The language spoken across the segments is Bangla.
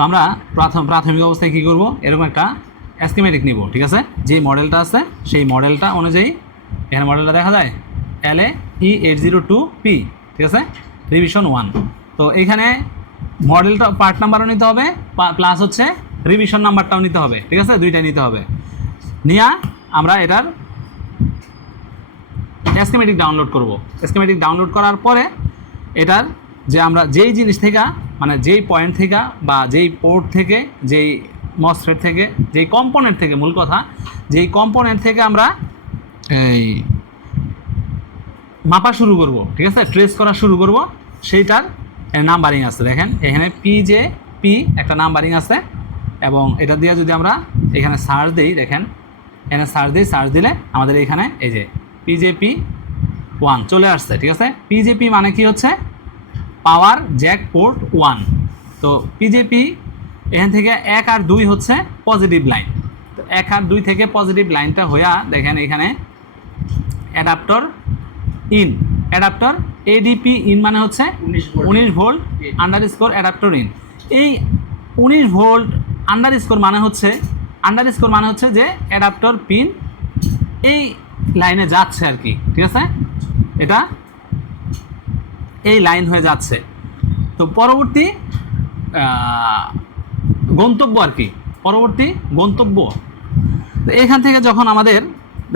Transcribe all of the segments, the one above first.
তো আমরা প্রাথম প্রাথমিক অবস্থায় কী করব? এরকম একটা এস্টিমেটিক নিব, ঠিক আছে? যে মডেলটা আছে, সেই মডেলটা অনুযায়ী এখানে মডেলটা দেখা যায়? L A E eight zero two P ঠিক আছে? রিভিশন ওয়ান তো এখানে মডেলটা পার্ট নাম্বারও নিতে হবে প্লাস হচ্ছে রিভিশন নাম্বারটাও নিতে হবে, ঠিক আছে? দুইটাই নিতে হবে। নিয়ে আমরা এটার এসকেমেটিক ডাউনলোড করব। এসকেমেটিক ডাউনলোড করার পরে এটার যে আমরা যেই জিনিস থেকে মানে যেই পয়েন্ট থেকে বা যেই পোর্ট থেকে, যেই মসফেট থেকে, যেই কম্পোনেন্ট থেকে, মূল কথা, যেই কম্পোনেন্ট থেকে আমরা এই মাপা শুরু করব, ঠিক আছে? ট্রেস করা শুরু করব, সেইটার নাম্বারিং আছে। দেখেন, এখানে পি জে পি একটা নাম্বারিং আছে, এবং এটা দিয়ে যদি আমরা এখানে সার্চ দিই, দেখেন, এখানে সার্চ দিই সার্চ দিলে আমাদের এখানে এই যে পিজেপি ওয়ান চলে আসছে, ঠিক আছে? পিজেপি মানে কি হচ্ছে? Power jack port one. তো পিজেপি এখান থেকে এক আর দুই হচ্ছে পজিটিভ লাইন তো এক আর দুই থেকে পজিটিভ লাইনটা হইয়া দেখেন এখানে adapter in adapter ADP in মানে হচ্ছে 19 ভোল্ট। উনিশ volt under score adaptor in এই উনিশ ভোল্ট আন্ডার স্কোর মানে হচ্ছে আন্ডার স্কোর মানে হচ্ছে যে অ্যাডাপ্টর পিন এই লাইনে যাচ্ছে আর কি। ঠিক আছে? এটা এই লাইন হয়ে যাচ্ছে। তো পরবর্তী গন্তব্য আর কি, পরবর্তী গন্তব্য। তো এখান থেকে যখন আমাদের,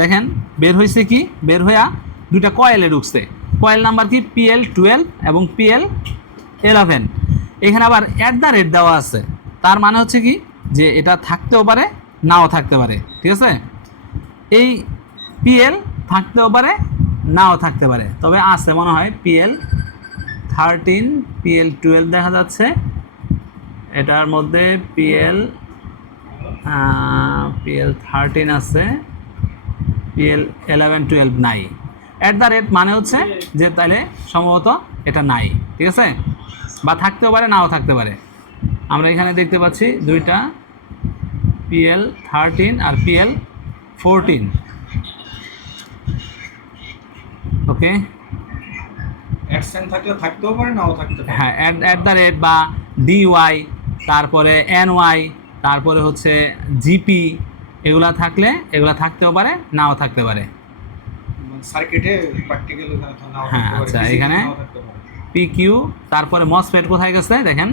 দেখেন, বের হয়েছে কি? বের হইয়া দুইটা কয়েলে ঢুকছে। কয়েল নাম্বার কি? পিএল টুয়েলভ এবং পিএল এলেভেন। এখানে আবার অ্যাট দ্য রেট দেওয়া আছে। তার মানে হচ্ছে কি? যে এটা থাকতেও পারে, নাও থাকতে পারে। ঠিক আছে? এই পিএল থাকতেও পারে, নাও থাকতে পারে। তবে আছে, মনে হয়, পিএল থার্টিন পিএল টুয়েলভ দেখা যাচ্ছে। এটার মধ্যে পিএল পিএল থার্টিন আছে পিএল ইলেভেন টুয়েলভ নাই। অ্যাট দ্য রেট মানে হচ্ছে যে তাহলে সম্ভবত এটা নাই, ঠিক আছে? বা থাকতেও পারে, নাও থাকতে পারে। আমরা এখানে দেখতে পাচ্ছি দুইটা পিএল থার্টিন আর পিএল ফোরটিন ওকে অ্যাডসেন্ট থাকলে থাকতেও পারে নাও থাকতে পারে। হ্যাঁ অ্যাট অ্যাট দ্য রেট বা ডিওয়াই তারপরে এনওয়াই তারপরে হচ্ছে জিপি এগুলা থাকলে এগুলা থাকতেও পারে নাও থাকতে পারে। সার্কিটে প্র্যাকটিক্যাল তো নাও হ্যাঁ, আচ্ছা, এখানে পি কিউ তারপরে মসফেট কোথায় গেছে দেখেন।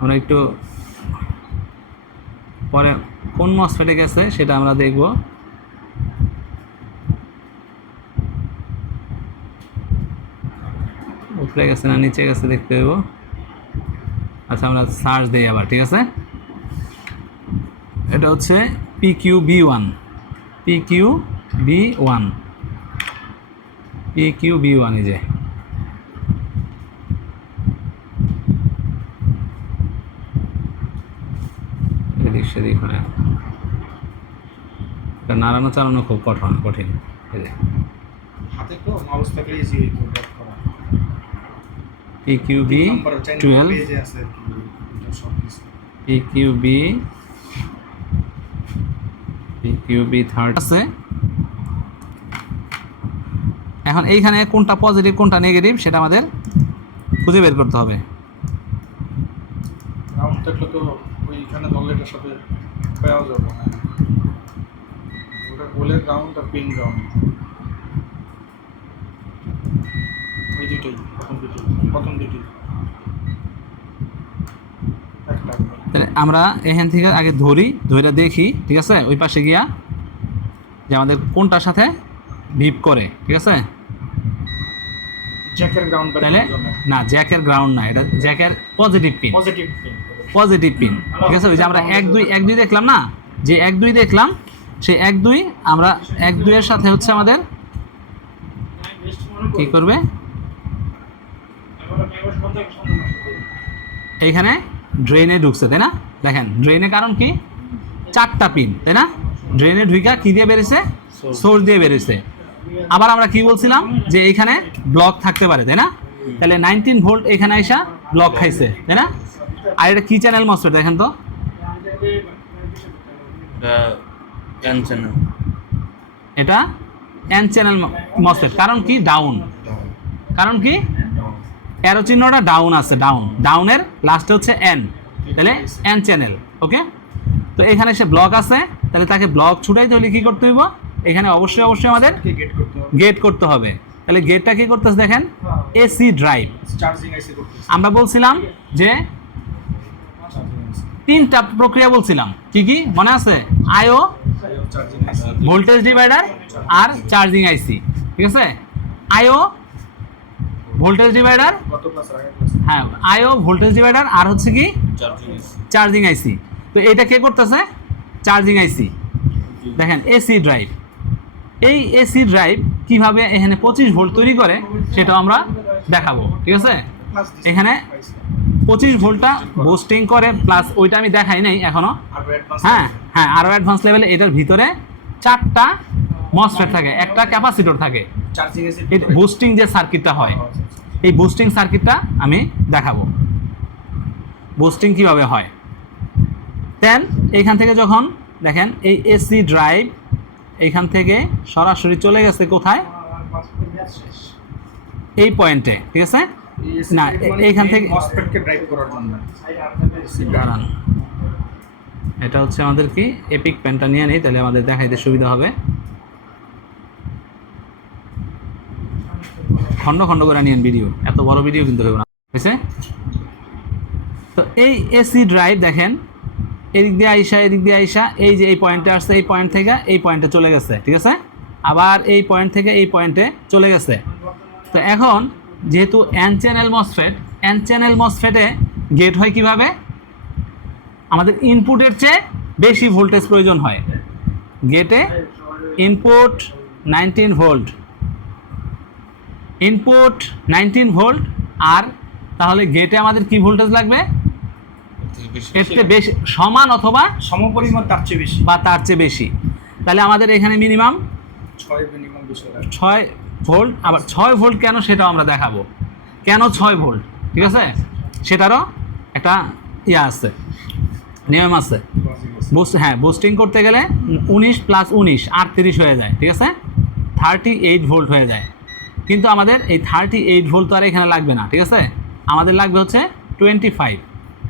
আমরা একটু পরে কোন মসফেটে গেছে সেটা আমরা দেখব। উপরে গেছে না নিচে গেছে দেখতে দেবো আচ্ছা আমরা সার্চ দিই আবার, ঠিক আছে? এটা হচ্ছে P Q B one P Q B one P Q B one এই যে। এদিক সেদিক হয় নাড়ানো চালানো খুব কঠিন। কঠিন হাতে তো মাউস থাকলে ইজি হইতো ডট করা P Q B twelve P Q B P Q B third আছে। এখন এইখানে কোনটা পজিটিভ কোনটা নেগেটিভ সেটা আমাদের খুঁজে বের করতে হবে। সাথে যাবে না। ওটা গোলের গ্রাউন্ড আর পিন গ্রাউন্ড ওই দুটোই প্রথম দুটোই প্রথম দুটোই। তাহলে আমরা এখান থেকে আগে ধরি ধরে দেখি ঠিক আছে? ওই পাশে গিয়া যে আমাদের কোনটার সাথে ভিপ করে ঠিক আছে? জ্যাকের গ্রাউন্ড তাহলে না জ্যাকের গ্রাউন্ড না এটা জ্যাকের positive pin positive pin positive pin ঠিক আছে? ওই যে আমরা এক দুই এক দুই দেখলাম না? যে এক দুই দেখলাম সেই এক দুই আমরা এক দুইয়ের সাথে হচ্ছে আমাদের কি করবে? এইখানে ড্রেনে ঢুকছে তাই না? দেখেন ড্রেনে কারণ কি? চারটা পিন তাই না? ড্রেনে ঢুকা কি দিয়ে বেরিয়েছে? সোর্স দিয়ে বেরিয়েছে। আবার আমরা কি বলছিলাম? যে এখানে ব্লক থাকতে পারে তাই না? তাহলে নাইনটিন ভোল্ট এখানে আইসা ব্লক খাইছে তাই না? আর এটা কি চ্যানেল মসফেট দেখেন তো? এন চ্যানেল এটা এন চ্যানেল মসফেট কারণ কি? ডাউন কারণ কি? অ্যারো চিহ্নটা ডাউন আছে ডাউন ডাউনের লাস্টে হচ্ছে এন তাহলে এন চ্যানেল ওকে তো এখানে সে ব্লক আছে তাহলে তাকে ব্লক ছুটাইতে হলে কী করতে হইব? এখানে অবশ্যই অবশ্যই আমাদের গেট করতে হবে। তাহলে গেটটা কি করতেছে দেখেন? এসি ড্রাইভ চার্জিং আইসি করতেছে। আমরা বলছিলাম যে তিনটা প্রক্রিয়া বলছিলাম। কি কি? মনে আছে? আইও ভোল্টেজ ডিভাইডার আর চার্জিং আইসি ঠিক আছে? IO voltage divider? হ্যাঁ আইও ভোল্টেজ ডিভাইডার আর হচ্ছে কি? চার্জিং চার্জিং আইসি তো এটা কে করতেছে? চার্জিং আইসি দেখেন এসি ড্রাইভ এই এসি ড্রাইভ কীভাবে এখানে পঁচিশ ভোল্ট তৈরি করে সেটা আমরা দেখাবো ঠিক আছে? এখানে পঁচিশ ভোল্টটা বুস্টিং করে প্লাস ওইটা আমি দেখাই নাই এখনও। হ্যাঁ হ্যাঁ আরও অ্যাডভান্স লেভেলে এটার ভিতরে চারটা মসফেট থাকে একটা ক্যাপাসিটর থাকে। চার্জিং বুস্টিং যে সার্কিটটা হয় এই বুস্টিং সার্কিটটা আমি দেখাবো। বুস্টিং কীভাবে হয়? দেন এইখান থেকে যখন দেখেন এই এসি ড্রাইভ এইখান থেকে সরাসরি চলে গেছে কোথায়? এই পয়েন্টে ঠিক আছে? না, এইখান থেকে- মসফেটকে ড্রাইভ করার জন্য। দাঁড়ান। এটা হচ্ছে আমাদের কি? এপিক পেনটা নিয়ে নেই তাহলে আমাদের দেখাইতে সুবিধা হবে। খণ্ড খণ্ড করে নিয়েন ভিডিও এত বড় ভিডিও কিন্তু হবে না। হয়েছে? তো এই এসি ড্রাইভ দেখেন, এদিক দিয়ে আইসা, এদিক দিয়ে আইসা, এই যে এই পয়েন্টে আসছে, এই পয়েন্ট থেকে এই পয়েন্টে চলে গেছে, ঠিক আছে? আবার এই পয়েন্ট থেকে এই পয়েন্টে চলে গেছে। তো এখন, যেহেতু N channel MOSFET N channel মসফেটে gate হয় কীভাবে? আমাদের ইনপুটের চেয়ে বেশি ভোল্টেজ প্রয়োজন হয়। গেটে input nineteen volt input nineteen volt আর তাহলে গেটে আমাদের কি ভোল্টেজ লাগবে? এর চেয়ে বেশি সমান অথবা সমপরিমাণ তার চেয়ে বেশি। বা তার চেয়ে বেশি। তাহলে আমাদের এখানে মিনিমাম ছয় মিনিমাম ছয় ভোল্ট আবার ছয় ভোল্ট কেন সেটাও আমরা দেখাবো। কেন ছয় ভোল্ট ঠিক আছে? সেটারও একটা ইয়ে আছে নিয়ম আছে। বুস্ট হ্যাঁ বুস্টিং করতে গেলে উনিশ প্লাস উনিশ আটত্রিশ হয়ে যায় ঠিক আছে? থার্টি এইট ভোল্ট হয়ে যায়। কিন্তু আমাদের এই থার্টি এইট ভোল্ট তো আর এখানে লাগবে না, ঠিক আছে? আমাদের লাগবে হচ্ছে টোয়েন্টি ফাইভ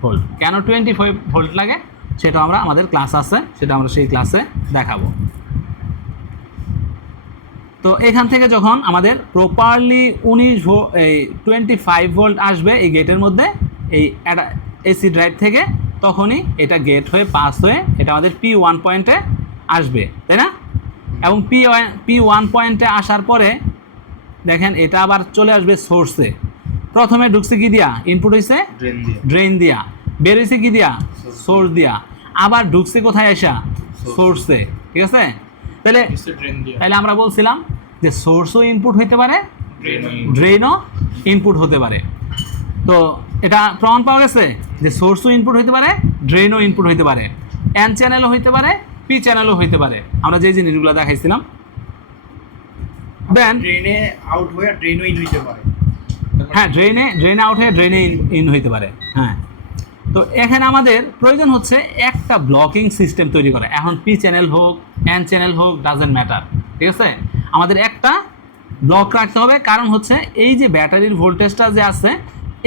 ভোল্ট কেন টোয়েন্টি ফাইভ ভোল্ট লাগে? সেটা আমরা, আমাদের ক্লাস আছে, সেটা আমরা সেই ক্লাসে দেখাবো। তো এখান থেকে যখন আমাদের প্রপারলি উনিশ ভো এই টোয়েন্টি ফাইভ ভোল্ট আসবে এই গেটের মধ্যে, এই এসি ড্রাইভ থেকে, তখনই এটা গেট হয়ে পাস হয়ে এটা আমাদের পি ওয়ান পয়েন্টে আসবে, তাই না? এবং পি ওয়ান পি ওয়ান পয়েন্টে আসার পরে দেখেন এটা আবার চলে আসবে সোর্সে প্রথমে ঢুকছে কি দিয়া? ইনপুট হয়েছে ড্রেন দিয়ে। বের হয়েছে কি দিয়া? সোর্স দিয়া। আবার ঢুকছে কোথায় আসা সোর্সে ঠিক আছে? তাহলে তাহলে আমরা বলছিলাম যে সোর্সও ইনপুট হইতে পারে ড্রেনও ইনপুট হতে পারে। তো এটা প্রমাণ পাওয়া গেছে যে সোর্সও ইনপুট হইতে পারে ড্রেনও ইনপুট হইতে পারে। এন চ্যানেলও হইতে পারে পি চ্যানেলও হইতে পারে। আমরা যে জিনিসগুলো দেখাইছিলাম দেন ট্রেনে আউট হয়ে ট্রেনও ইন হইতে পারে। হ্যাঁ ড্রেনে ড্রেন আউট হয়ে ড্রেনে ইন হইতে পারে। হ্যাঁ। তো এখানে আমাদের প্রয়োজন হচ্ছে একটা ব্লকিং সিস্টেম তৈরি করা। এখন পি চ্যানেল হোক এন চ্যানেল হোক ডাজেন্ট ম্যাটার ঠিক আছে? আমাদের একটা ব্লক রাখতে হবে। কারণ হচ্ছে এই যে ব্যাটারির ভোল্টেজটা যে আছে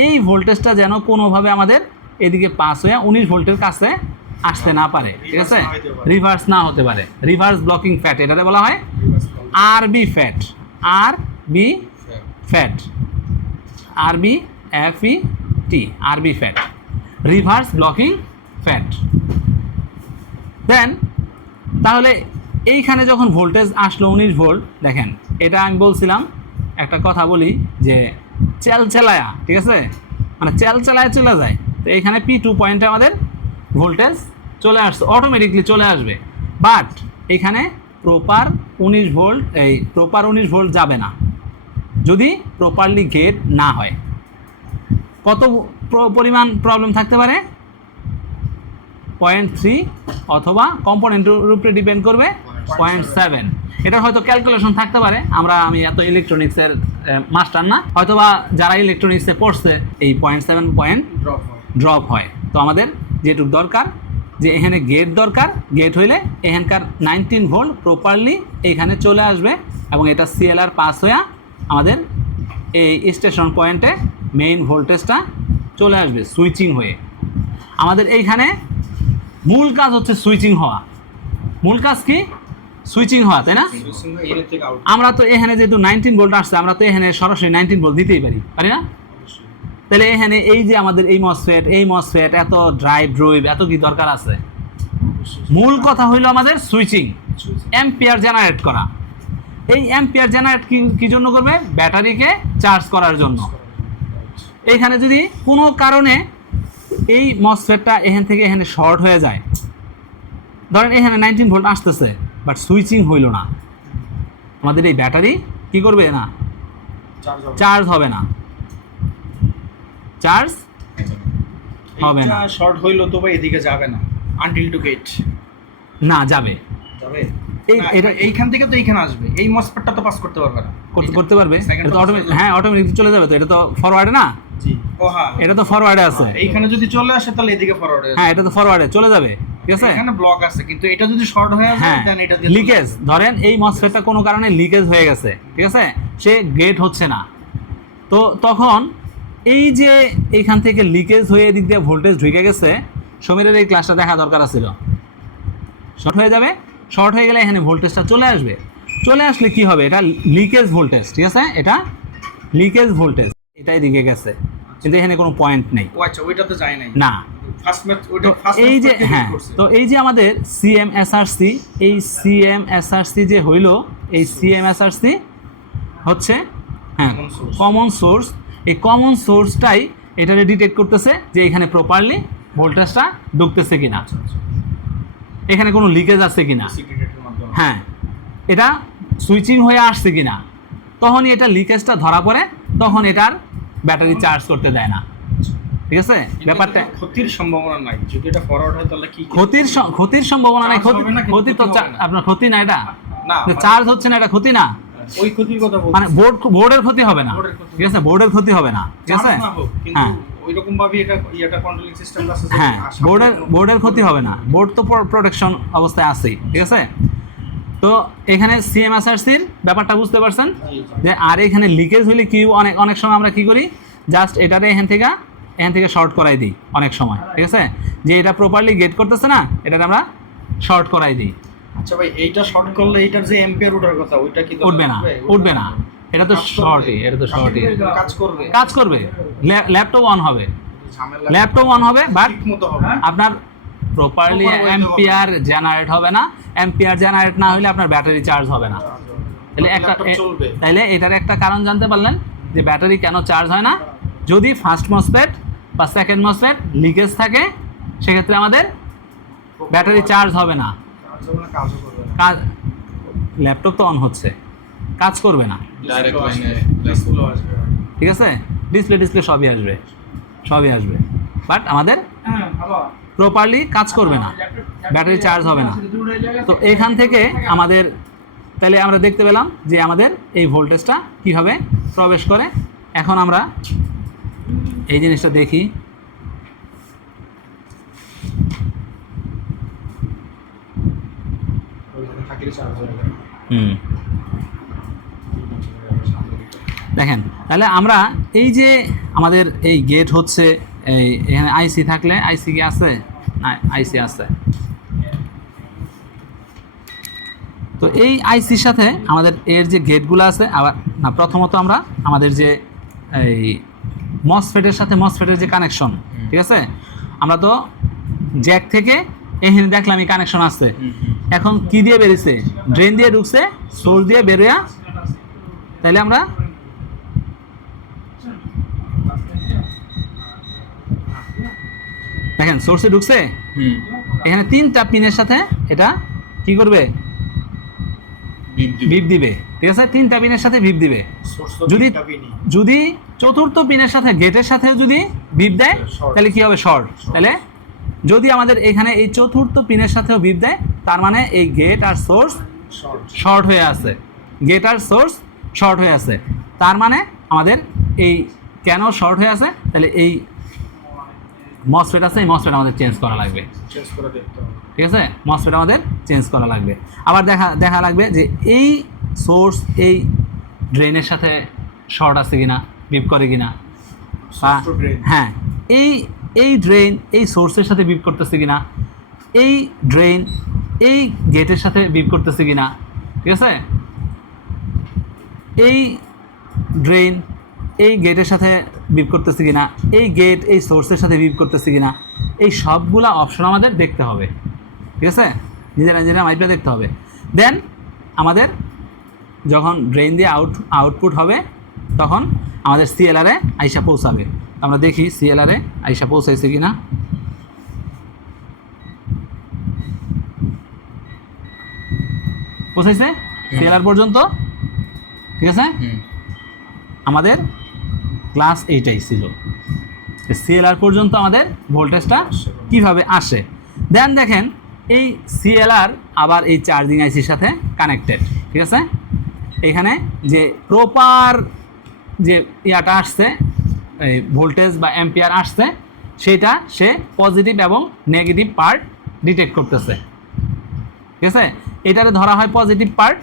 এই ভোল্টেজটা যেন কোনোভাবে আমাদের এদিকে পাস হয়ে উনিশ ভোল্টের কাছে আসতে না পারে, ঠিক আছে। রিভার্স না হতে পারে। রিভার্স ব্লকিং ফ্যাট এটাতে বলা হয় R B FET R B FET RB F E T RB FET reverse blocking FET then তাহলে এইখানে যখন ভোল্টেজ আসলো উনিশ ভোল্ট দেখেন, এটা আমি বলছিলাম, একটা কথা বলি যে চেল চেলায়া ঠিক আছে? মানে চেল চেলায় চলে যায়। তো এইখানে পি টু পয়েন্টে আমাদের ভোল্টেজ চলে আসছে অটোমেটিকলি চলে আসবে। বাট এখানে প্রপার উনিশ ভোল্ট এই প্রপার উনিশ ভোল্ট যাবে না। যদি প্রপারলি গেট না হয়। কত প্র- পরিমাণ প্রবলেম থাকতে পারে? পয়েন্ট থ্রি অথবা কম্পোনেন্টের উপরে ডিপেন্ড করবে পয়েন্ট সেভেন এটার হয়তো ক্যালকুলেশন থাকতে পারে। আমরা আমি এত ইলেকট্রনিক্সের মাস্টার না। হয়তোবা যারা ইলেকট্রনিক্সে পড়ছে এই পয়েন্ট সেভেন পয়েন্ট ড্রপ হয়। তো আমাদের যেটুক দরকার যে এখানে গেট দরকার গেট হইলে এখানকার নাইনটিন ভোল্ট প্রপারলি এখানে চলে আসবে এবং এটা সিএলআর পাস হয়ে আমাদের এই স্টেশন পয়েন্টে মেইন ভোল্টেজটা চলে আসবে সুইচিং হয়ে। আমাদের এইখানে মূল কাজ হচ্ছে সুইচিং হওয়া। মূল কাজ কি? সুইচিং হওয়া তাই না? আমরা তো এখানে যেহেতু নাইনটিন ভোল্ট আসছে আমরা তো এখানে সরাসরি নাইনটিন ভোল্ট দিতেই পারি পারি না? তাহলে এখানে এই যে আমাদের এই মসফেট এই মসফেট এত ড্রাইভ ড্রুইভ এত কি দরকার আছে? মূল কথা হইল আমাদের সুইচিং অ্যাম্পিয়ার জেনারেট করা। এই অ্যাম্পিয়ার জেনারেট কি জন্য করবে? ব্যাটারিকে চার্জ করার জন্য। এইখানে যদি কোনো কারণে এই মসফেটটা এখান থেকে এখানে শর্ট হয়ে যায় ধরেন এখানে নাইনটিন ভোল্ট আসতেছে বাট সুইচিং হইল না। আমাদের এই ব্যাটারি কি করবে না? চার্জ হবে না। চার্জ হবে না। শর্ট হইল তো ভাই এদিকে যাবে না আনটিল টু গেট না যাবে। যাবে? এই এটা এইখান থেকে তো এইখানে আসবে এই মসপেটটা তো পাস করতে পারবে না। করতে পারবে। এটা তো অটোমেটিক হ্যাঁ অটোমেটিক চলে যাবে তো এটা তো ফরওয়ার্ডে না? জি। ও হ্যাঁ। এটা তো ফরওয়ার্ডে আছে। এইখানে যদি চলে আসে তাহলে এদিকে ফরওয়ার্ড হ্যাঁ এটা তো ফরওয়ার্ডে চলে যাবে। ঠিক আছে? এখানে ব্লক আছে কিন্তু এটা যদি শর্ট হয়ে যায় হ্যাঁ দেন এটা দিয়ে লিকেজ ধরেন এই মসফেটটা কোনো কারণে লিকেজ হয়ে গেছে ঠিক আছে? সে গেট হচ্ছে না। তো তখন এই যে এইখান থেকে লিকেজ হয়ে এদিক দিয়ে ভোল্টেজ ঢুকে গেছে সমীরের এই ক্লাসটা দেখা দরকার ছিল শর্ট হয়ে যাবে শর্ট হয়ে গেলে এখানে ভোল্টেজটা চলে আসবে। চলে আসলে কি হবে? এটা লিকেজ ভোল্টেজ ঠিক আছে? এটা লিকেজ ভোল্টেজ এটাই দিকে গেছে। কিন্তু এখানে কোনো পয়েন্ট নেই। আচ্ছা ওইটাতে যায় নাই। না। ফার্স্ট ম্যাচ ওইটা তো ফার্স্ট এই যে হ্যাঁ তো এই যে আমাদের সিএমএসআরসি এই সিএমএসআরসি যে হইল এই সিএমএসআরসি হচ্ছে হ্যাঁ কমন সোর্স এই কমন সোর্সটাই এটারে ডিটেক্ট করতেছে যে এখানে প্রপারলি ভোল্টেজটা ঢুকতেছে কিনা। এখানে কোনো লিকেজ আছে কিনা। সিক্রেটের মাধ্যমে। হ্যাঁ এটা সুইচিং হয়ে আসছে কিনা। তখনই এটা লিকেজটা ধরা পড়ে তখন এটার ব্যাটারি চার্জ করতে দেয় না। ঠিক আছে? ব্যাপারটা ক্ষতির সম্ভাবনা নাই। যদি এটা ফরওয়ার্ড হয় তাহলে কি ক্ষতির ক্ষতির সম্ভাবনা নাই। ক্ষতি না, ক্ষতি তো না। আপনার ক্ষতি না এটা। না চার্জ হচ্ছে না এটা ক্ষতি না। ওই ক্ষতির কথা বলছি মানে বোর্ড বোর্ডের ক্ষতি হবে না। ঠিক আছে? বোর্ডের ক্ষতি হবে না। ঠিক আছে? চার্জ না হোক হ্যাঁ। ওইরকম ভাবে এটা ইয়েটা কন্ট্রোলিং সিস্টেম আছে হ্যাঁ বোর্ডের বোর্ডের ক্ষতি হবে না। বোর্ড তো প্রোটেকশন অবস্থায় আছেই। ঠিক আছে? তো এখানে সিএমএসআরসির ব্যাপারটা বুঝতে পারছেন। যে আর এখানে লিকেজ হলে কি অনেক অনেক সময় আমরা কি করি? জাস্ট এটারে এখান থেকে এখান থেকে শর্ট করাই দিই অনেক সময়। ঠিক আছে? যে এটা প্রপারলি গেট করতেছে না এটাকে আমরা শর্ট করাই দিই। আচ্ছা ভাই এইটা শর্ট করলে এইটার যে এম্পিয়ার উঠার কথা ওইটা কি উঠবে না উঠবে না। এটা তো শর্টই এটা তো শর্টই কাজ করবে। কাজ করবে। ল্যাপটপ অন হবে। ল্যাপটপ অন হবে বাট মতো হবে। আপনার প্রপারলি অ্যাম্পিয়ার জেনারেট হবে না। অ্যাম্পিয়ার জেনারেট না হলে আপনার ব্যাটারি চার্জ হবে না। তাহলে একটা তাহলে এটার একটা কারণ জানতে পারলেন যে ব্যাটারি কেন চার্জ হয় না? যদি ফার্স্ট মসফেট বা সেকেন্ড মসফেট লিকেজ থাকে সেক্ষেত্রে আমাদের ব্যাটারি চার্জ হবে না। কাজ ল্যাপটপ তো অন হচ্ছে। কাজ করবে না। আসবে। ঠিক আছে? ডিসপ্লে ডিসপ্লে সবই আসবে। সবই আসবে। বাট আমাদের প্রপারলি কাজ করবে না। ব্যাটারি চার্জ হবে না। তো এখান থেকে আমাদের তাহলে আমরা দেখতে পেলাম যে আমাদের এই ভোল্টেজটা কীভাবে প্রবেশ করে। এখন আমরা এই জিনিসটা দেখি ওইখানে থাকলে চার্জ হয়ে যাবে হুম। দেখেন তাহলে আমরা এই যে আমাদের এই গেট হচ্ছে এই এখানে আইসি থাকলে আইসি কি আছে? না আইসি আছে। তো এই আইসির সাথে আমাদের এর যে গেটগুলো আছে আবার না প্রথমত আমরা আমাদের যে এই মসফেটের সাথে মসফেটের যে কানেকশন ঠিক আছে? আমরা তো জ্যাক থেকে এখানে দেখলাম এই কানেকশন আছে। এখন কি দিয়ে বেরিয়েছে? ড্রেন দিয়ে ঢুকছে সোর্স দিয়ে বেরোয়া। তাহলে আমরা দেখেন সোর্সে ঢুকছে? হুম। এখানে তিনটা পিনের সাথে এটা কি করবে? দিবে। ভিপ দিবে। ঠিক আছে? তিনটা পিনের সাথে ভিপ দিবে। যদি- যদি চতুর্থ পিনের সাথে গেটের সাথে যদি ভিপ দেয় তাহলে কি হবে? শর্ট তাহলে যদি আমাদের এখানে এই চতুর্থ পিনের সাথেও ভিপ দেয় তার মানে এই গেট আর সোর্স শর্ট হয়ে আছে। গেট আর সোর্স শর্ট হয়ে আছে। তার মানে আমাদের এই কেন শর্ট হয়ে আছে? তাহলে এই মসফেট আছে এই মসফেট আমাদের চেঞ্জ করা লাগবে। ঠিক আছে? মসফেট আমাদের চেঞ্জ করা লাগবে। আবার দেখা দেখা লাগবে যে এই সোর্স এই ড্রেনের সাথে শর্ট আছে কিনা বিপ করে কিনা। হ্যাঁ এই এই ড্রেন এই সোর্সের সাথে বিপ করতেছে কিনা এই ড্রেন এই গেটের সাথে বিপ করতেছে কিনা, ঠিক আছে? এই ড্রেন এই গেটের সাথে বিপ করতেছে কিনা, এই গেট এই সোর্সের সাথে বিপ করতেছে কিনা, এই সবগুলা অপশন আমাদের দেখতে হবে, ঠিক আছে? নিজেরা নিজেরা মাইপটা দেখতে হবে। দেন আমাদের যখন ড্রেন দিয়ে আউট আউটপুট হবে, তখন আমাদের সিএলআরে আইসা পৌঁছাবে। আমরা দেখি সিএলআরে আইসা পৌঁছাইছে কি না পৌঁছাইছে? সিএলআর পর্যন্ত। ঠিক আছে? আমাদের ক্লাস এইটাই ছিল। সিএলআর পর্যন্ত আমাদের ভোল্টেজটা কীভাবে আসে? দেন দেখেন এই সিএলআর আবার এই চার্জিং আইসির সাথে কানেক্টেড ঠিক আছে? এখানে যে প্রপার যে ইয়াটা আসছে এই ভোল্টেজ বা অ্যাম্পিয়ার আসছে সেটা সে পজিটিভ এবং নেগেটিভ পার্ট ডিটেক্ট করতেছে। ঠিক আছে? এটারে ধরা হয় পজিটিভ পার্ট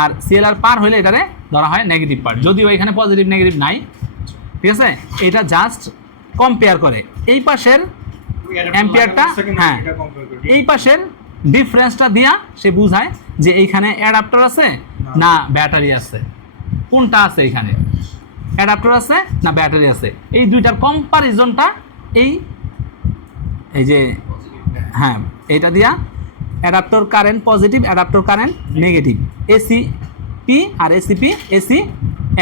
আর সিএলআর পার হলে এটারে ধরা হয় নেগেটিভ পার্ট যদিও এখানে পজিটিভ নেগেটিভ নাই, ঠিক আছে? এটা জাস্ট কম্পেয়ার করে। এই পাশের অ্যাম্পিয়ারটা হ্যাঁ এই পাশের ডিফারেন্সটা দিয়া সে বুঝায় যে এইখানে অ্যাডাপ্টার আছে না ব্যাটারি আছে। কোনটা আছে এখানে? অ্যাডাপ্টার আছে না ব্যাটারি আছে? এই দুইটার কম্পারিজনটা এই এই যে হ্যাঁ এটা দিয়া adapter current positive, adapter current negative. AC P আর এসি পি এসি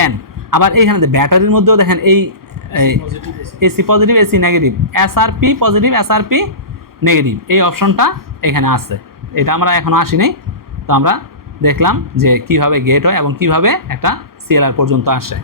এন আবার এইখানে ব্যাটারির মধ্যেও দেখেন এই AC positive AC negative S R P positive S R P negative এই অপশনটা এখানে আছে। এটা আমরা এখনও আসিনি। তো আমরা দেখলাম যে কীভাবে গেট হয় এবং কীভাবে একটা সিএলআর পর্যন্ত আসে।